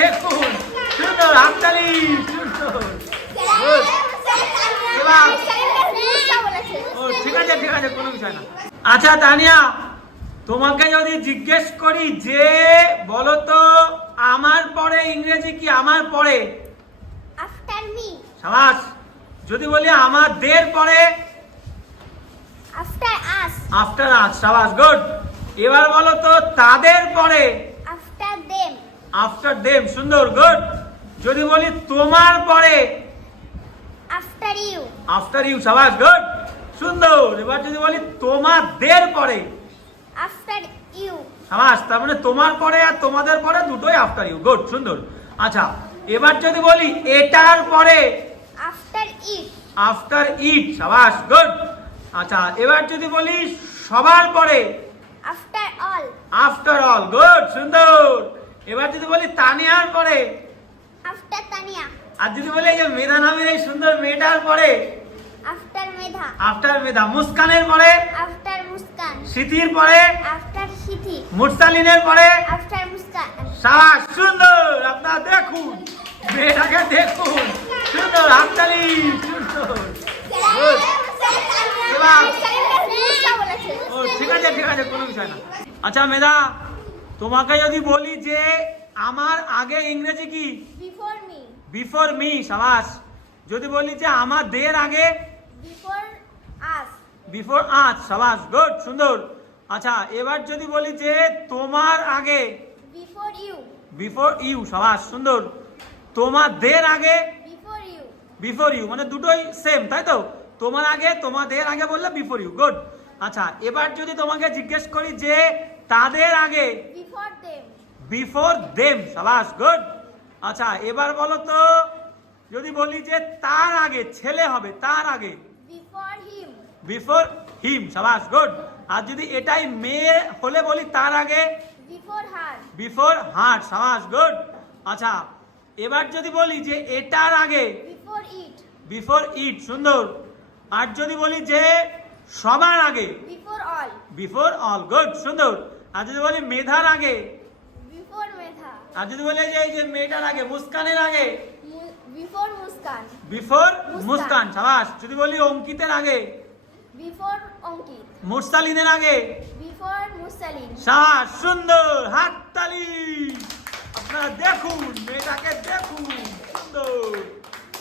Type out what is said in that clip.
দেখুন, সুন্দর হাততালি, সুন্দর। ঠিক আছে ঠিক আছে, কোনো বিষয় না। আচ্ছা তানিয়া, তোমাকে যদি জিজ্ঞেস করি যে বলো তো আমার পরে ইংরেজি কি? আমার পরে আফটার মি। সাবাস। যদি বলি আমাদের পরে আফটার আস। আফটার আস, সাবাস, গুড। এবার বলো তো তাদের পরে আফটার দেম। আফটার দেম, সুন্দর, গুড। যদি বলি তোমার পরে আফটার ইউ। আফটার ইউ, সাবাস, গুড, সুন্দর। এবার যদি বলি তোমাদের পরে আফটার ইউ। সাবাস। তার মানে তোমার পরে আর তোমাদের পরে দুটোই আফটার ইউ, গুড, সুন্দর। আচ্ছা এবার যদি বলি এটার পরে আফটার ইট। আফটার ইট, সাবাস, গুড। আচ্ছা এবার যদি বলি সবার পরে after all. After all, good, সুন্দর। এবার যদি বলি তানিয়ার পরে আফটার তানিয়া। আর যদি বলি এই যে মেধা নামের এই সুন্দর মেয়েটার পরে আফটার মেধা। আফটার মেধা। মুস্কানের পরে আফটার মুস্কান। স্মৃতির পরে আফটার সিথি। মুরসালিনের পরে আফটার মুস্কান। সাবাস, সুন্দর। আপনারা দেখুন, মেয়েটাকে দেখুন, সুন্দর হাততালি, সুন্দর। Good. এবার ও ঠিক আছে ঠিক আছে, কোনো বিষয় না। আচ্ছা মেধা, তোমাকে যদি বলি যে আমার আগে ইংরেজি কি? Before me. বিফোর মি, সাবাস। যদি বলি যে আমাদের আগে বিফোর আস। বিফোর আজ, সাবাস, গুড, সুন্দর। আচ্ছা এবার যদি বলি যে তোমার আগে বিফোর ইউ। বিফোর ইউ, সাবাস, সুন্দর। তোমাদের আগে বিফোর ইউ। বিফোর ইউ, মানে দুটোই সেম, তাই তো? তোমার আগে তোমাদের আগে বললে বিফোর ইউ, গুড। আচ্ছা এবার যদি তোমাকে জিজ্ঞেস করি যে তাদের আগে বিফোর দেম। বিফোর দেম, সাবাস, গুড। আচ্ছা এবার বলো তো যদি বলি যে তার আগে ছেলে হবে, তার আগে বিফোর হিম। বিফোর হিম, সাবাস, গুড। আর যদি এটাই মেয়ে হলে বলি তার আগে বিফোর হার। বিফোর হার্ট, সাবাস, গুড। আচ্ছা এবার যদি বলি যে এটার আগে বিফোর ইট। বিফোর ইট, সুন্দর। আর যদি বলি যে সবার আগে before all. Before all, good, সুন্দর। আর যদি বলি মেধার আগে বিফোর মেধা। আর যদি বলি যে এই যে মেয়েটার আগে মুস্কানের আগে বিফোর মুস্কান। বিফোর মুস্কান। মুস্কান, সাবাস। যদি বলি অঙ্কিতের আগে বিফোর অঙ্কিত। মুরসালিনের আগে বিফোর মুসালিন। সাবাস, সুন্দর হাততালি। আপনারা দেখুন, মেয়েটাকে দেখুন, সুন্দর।